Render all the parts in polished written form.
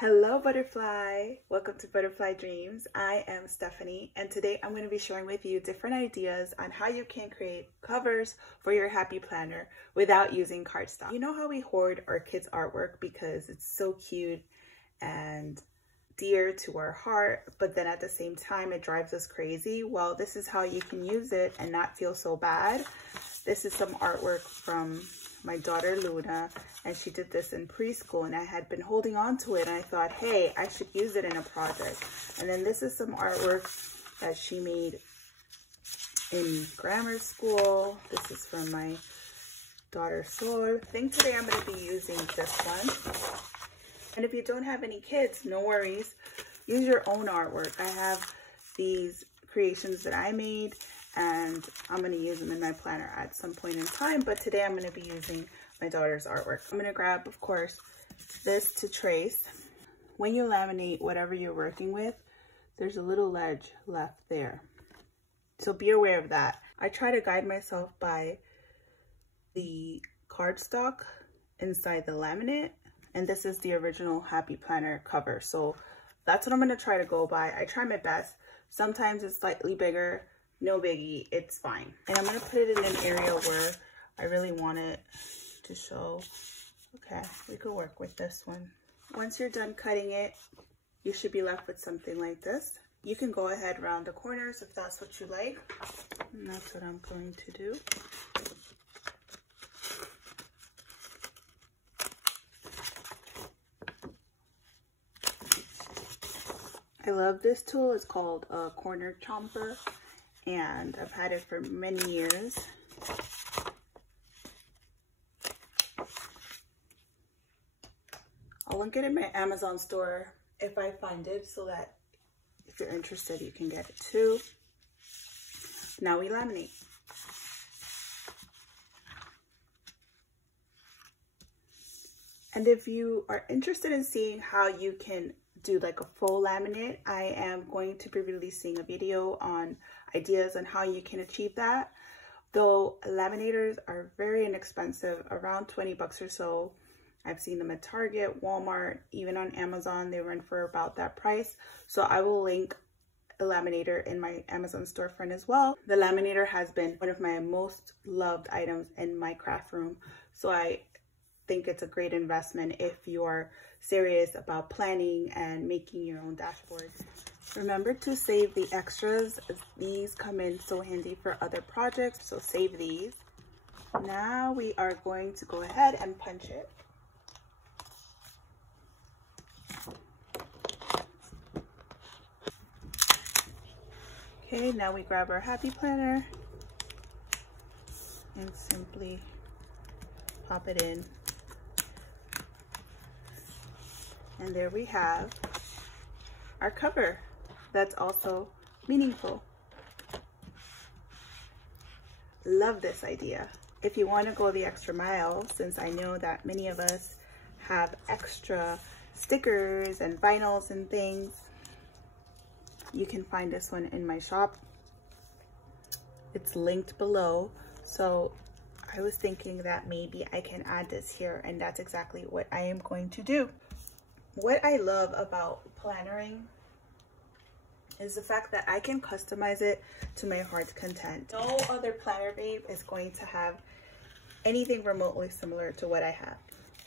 Hello butterfly, welcome to Butterfly Dreams. I am Stephanie and today I'm going to be sharing with you different ideas on how you can create covers for your happy planner without using cardstock. You know how we hoard our kids' artwork because it's so cute and dear to our heart, but then at the same time it drives us crazy? Well, this is how you can use it and not feel so bad. This is some artwork from my daughter Luna, and she did this in preschool and I had been holding on to it and I thought, hey, I should use it in a project. And then this is some artwork that she made in grammar school. This is from my daughter Sol. I think today I'm going to be using this one. And if you don't have any kids, no worries. Use your own artwork. I have these creations that I made and I'm going to use them in my planner at some point in time, but today I'm going to be using my daughter's artwork. I'm going to grab, of course, this to trace. When you laminate whatever you're working with, there's a little ledge left there. So be aware of that. I try to guide myself by the cardstock inside the laminate, and this is the original Happy Planner cover. So that's what I'm going to try to go by. I try my best. Sometimes it's slightly bigger. No biggie, it's fine. And I'm gonna put it in an area where I really want it to show. Okay, we could work with this one. Once you're done cutting it, you should be left with something like this. You can go ahead around the corners if that's what you like. And that's what I'm going to do. I love this tool. It's called a corner chomper, and I've had it for many years. I'll link it in my Amazon store if I find it, so that if you're interested, you can get it too. Now we laminate. And if you are interested in seeing how you can do like a full laminate, I am going to be releasing a video on ideas on how you can achieve that. Though laminators are very inexpensive, around 20 bucks or so. I've seen them at Target, Walmart, even on Amazon. They run for about that price. So I will link a laminator in my Amazon storefront as well. The laminator has been one of my most loved items in my craft room. So I think it's a great investment if you're serious about planning and making your own dashboard. Remember to save the extras. These come in so handy for other projects, so save these. Now we are going to go ahead and punch it. Okay, now we grab our Happy Planner and simply pop it in. And there we have our cover that's also meaningful. Love this idea. If you want to go the extra mile, since I know that many of us have extra stickers and vinyls and things, you can find this one in my shop. It's linked below. So I was thinking that maybe I can add this here, and that's exactly what I am going to do. What I love about plannering is the fact that I can customize it to my heart's content. No other planner babe is going to have anything remotely similar to what I have.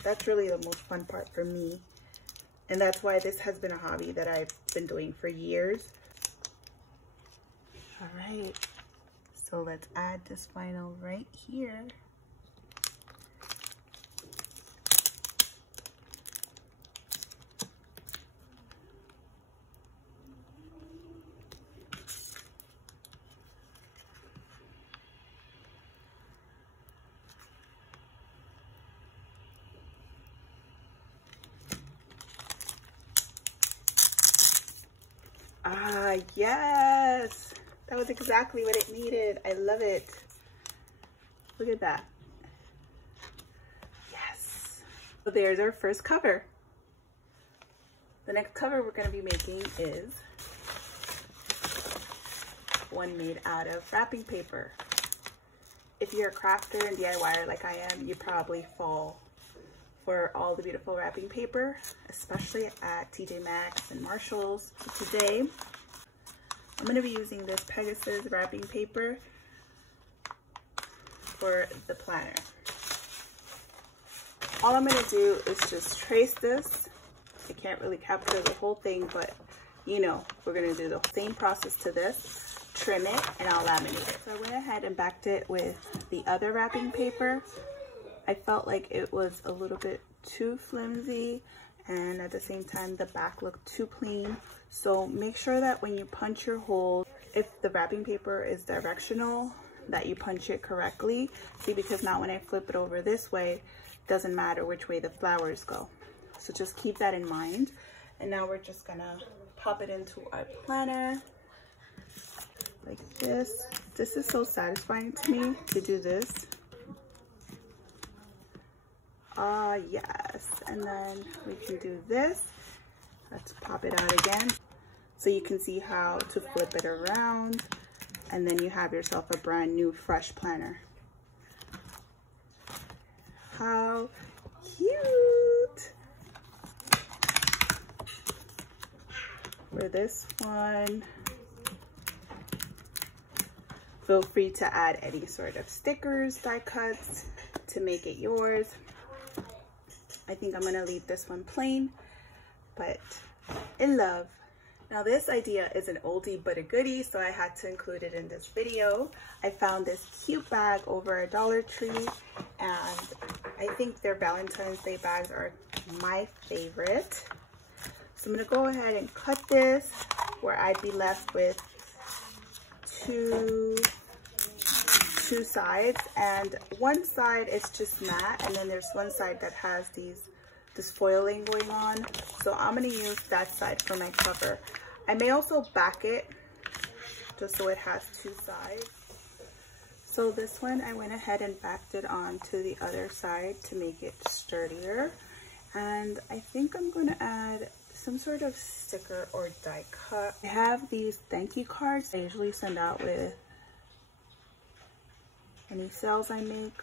That's really the most fun part for me. And that's why this has been a hobby that I've been doing for years. All right, so let's add this vinyl right here. Ah, yes, that was exactly what it needed. I love it. Look at that. Yes. So there's our first cover. The next cover we're going to be making is one made out of wrapping paper. If you're a crafter and DIYer like I am, you probably fall for all the beautiful wrapping paper, especially at TJ Maxx and Marshalls. So today, I'm going to be using this Pegasus wrapping paper for the planner. All I'm going to do is just trace this. I can't really capture the whole thing, but you know, we're going to do the same process to this. Trim it and I'll laminate it. So I went ahead and backed it with the other wrapping paper. I felt like it was a little bit too flimsy, and at the same time the back looked too clean. So make sure that when you punch your hole, if the wrapping paper is directional, that you punch it correctly. See, because now when I flip it over this way, it doesn't matter which way the flowers go. So just keep that in mind. And now we're just gonna pop it into our planner like this. This is so satisfying to me to do this. Yes. And then we can do this. Let's pop it out again so you can see how to flip it around, and then you have yourself a brand new fresh planner. How cute! For this one, feel free to add any sort of stickers, die cuts to make it yours. I think I'm gonna leave this one plain, but in love. Now this idea is an oldie but a goodie, so I had to include it in this video. I found this cute bag over at Dollar Tree, and I think their Valentine's Day bags are my favorite. So I'm gonna go ahead and cut this, where I'd be left with two sides, and one side is just matte, and then there's one side that has this foiling going on. So I'm gonna use that side for my cover. I may also back it just so it has two sides. So this one, I went ahead and backed it on to the other side to make it sturdier. And I think I'm gonna add some sort of sticker or die cut. I have these thank you cards I usually send out with any sales I make.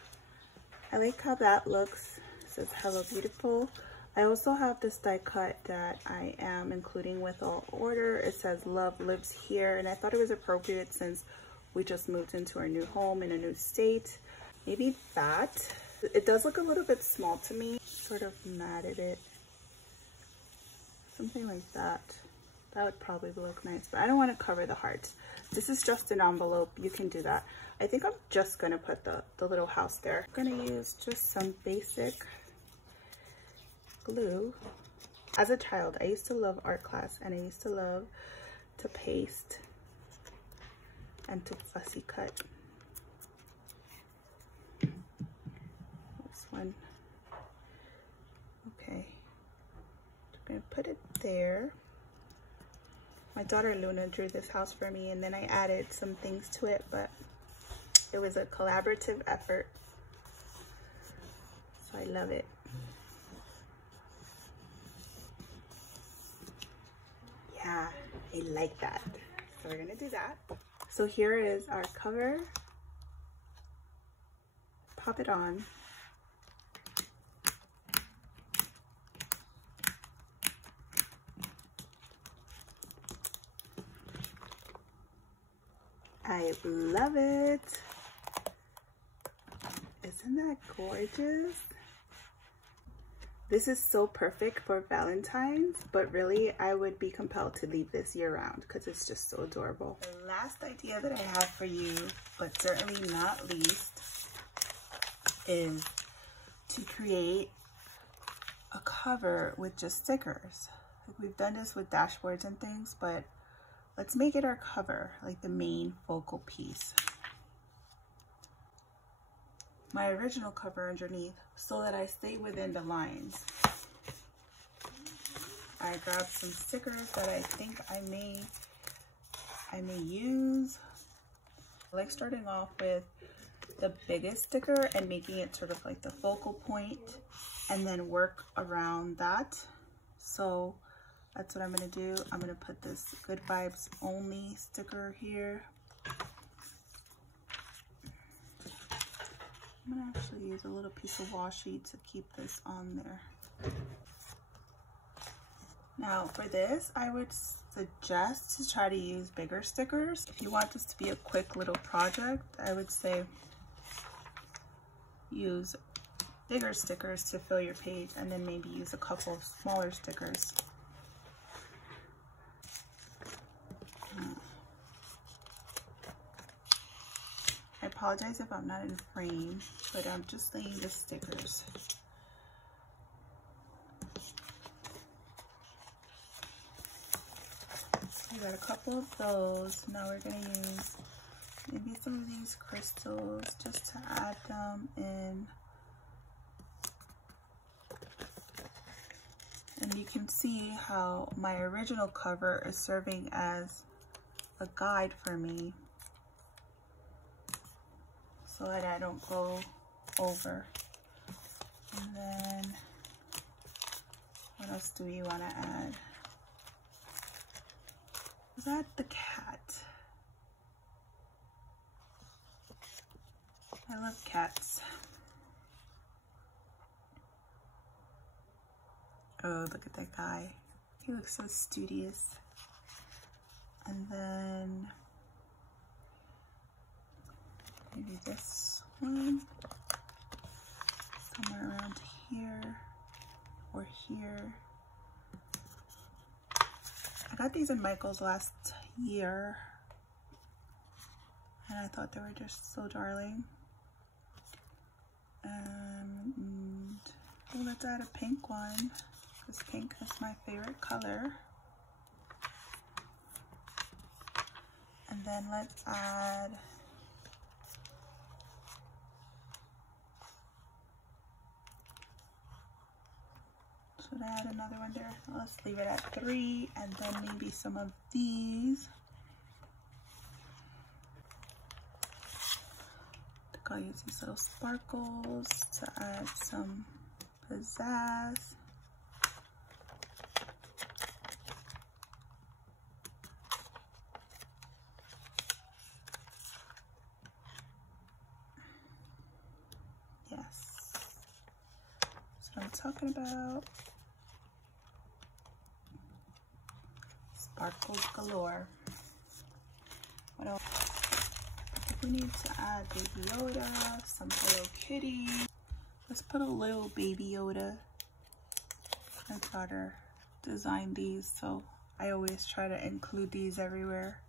I like how that looks. It says hello beautiful. I also have this die cut that I am including with all order. It says love lives here, and I thought it was appropriate since we just moved into our new home in a new state. Maybe that. It does look a little bit small to me. Sort of matted it. Something like that. That would probably look nice, but I don't want to cover the hearts. This is just an envelope. You can do that. I think I'm just gonna put the little house there. I'm gonna use just some basic glue. As a child, I used to love art class, and I used to love to paste and to fussy cut. This one. Okay. I'm gonna put it there. My daughter Luna drew this house for me, and then I added some things to it, but it was a collaborative effort, so I love it. Yeah, I like that. So we're gonna do that. So here is our cover. Pop it on. I love it. Isn't that gorgeous? This is so perfect for Valentine's, but really I would be compelled to leave this year round because it's just so adorable. The last idea that I have for you, but certainly not least, is to create a cover with just stickers. Like, we've done this with dashboards and things, but let's make it our cover, like the main focal piece. My original cover underneath, so that I stay within the lines. I grabbed some stickers that I think I may use. I like starting off with the biggest sticker and making it sort of like the focal point, and then work around that. So that's what I'm gonna do. I'm gonna put this Good Vibes Only sticker here. I'm gonna actually use a little piece of washi to keep this on there. Now for this, I would suggest to try to use bigger stickers. If you want this to be a quick little project, I would say use bigger stickers to fill your page, and then maybe use a couple of smaller stickers. I apologize if I'm not in frame, but I'm just laying the stickers. We got a couple of those. Now we're gonna use maybe some of these crystals just to add them in. And you can see how my original cover is serving as a guide for me, so that I don't go over. And then what else do we want to add? Let's add the cat. I love cats. Oh, look at that guy. He looks so studious. And then maybe this one, somewhere around here or here. I got these in Michael's last year, and I thought they were just so darling. And well, let's add a pink one, because pink is my favorite color. And then let's add should I add another one there? Let's leave it at 3, and then maybe some of these. I think I'll use these little sparkles to add some pizzazz. Yes, that's what I'm talking about. Sparkles galore. What else? I think we need to add Baby Yoda, some Hello Kitty. Let's put a little Baby Yoda. My daughter designed these, so I always try to include these everywhere.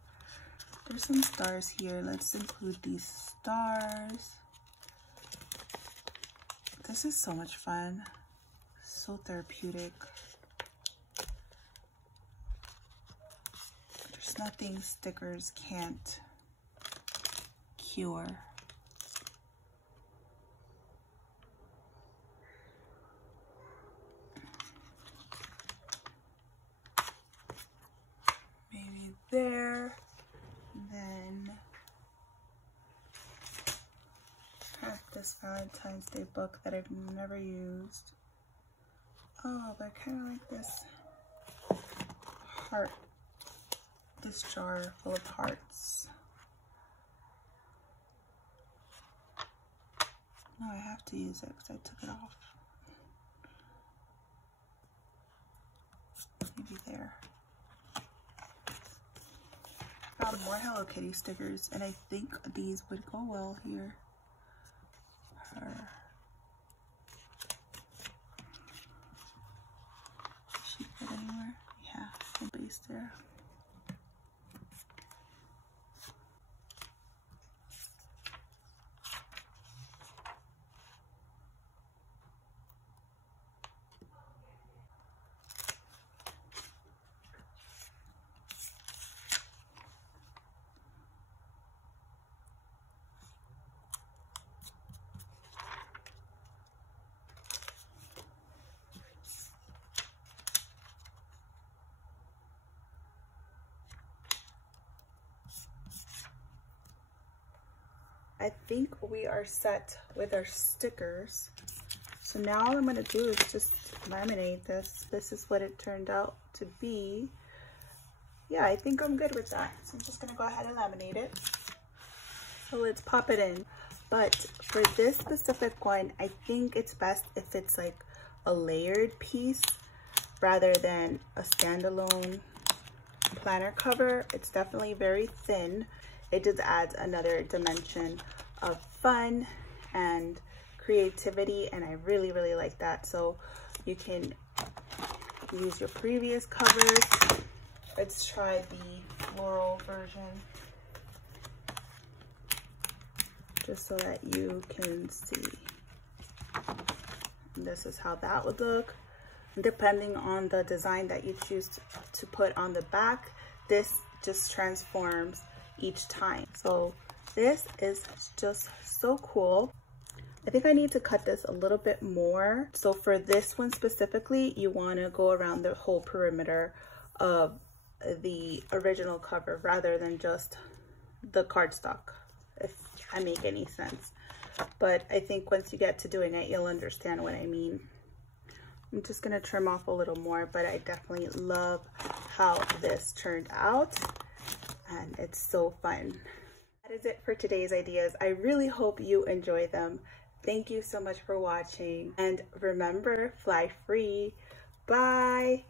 There's some stars here. Let's include these stars. This is so much fun. So therapeutic. There's nothing stickers can't cure. Maybe there. Then I have this Valentine's Day book that I've never used. Oh, they're kind of like this heart. This jar full of hearts. No, I have to use it because I took it off. Maybe there. Got more Hello Kitty stickers, and I think these would go well here. Her. Does she fit anywhere? Yeah, the base there. I think we are set with our stickers. So now all I'm gonna do is just laminate this. This is what it turned out to be. Yeah, I think I'm good with that. So I'm just gonna go ahead and laminate it. So let's pop it in. But for this specific one, I think it's best if it's like a layered piece rather than a standalone planner cover. It's definitely very thin. It just adds another dimension of fun and creativity, and I really like that. So you can use your previous covers. Let's try the floral version just so that you can see. And this is how that would look. Depending on the design that you choose to put on the back, this just transforms each time. So this is just so cool. I think I need to cut this a little bit more. So for this one specifically, you want to go around the whole perimeter of the original cover rather than just the cardstock, if I make any sense. But I think once you get to doing it, you'll understand what I mean. I'm just gonna trim off a little more, but I definitely love how this turned out, and it's so fun. That is it for today's ideas. I really hope you enjoy them. Thank you so much for watching, and remember, fly free. Bye.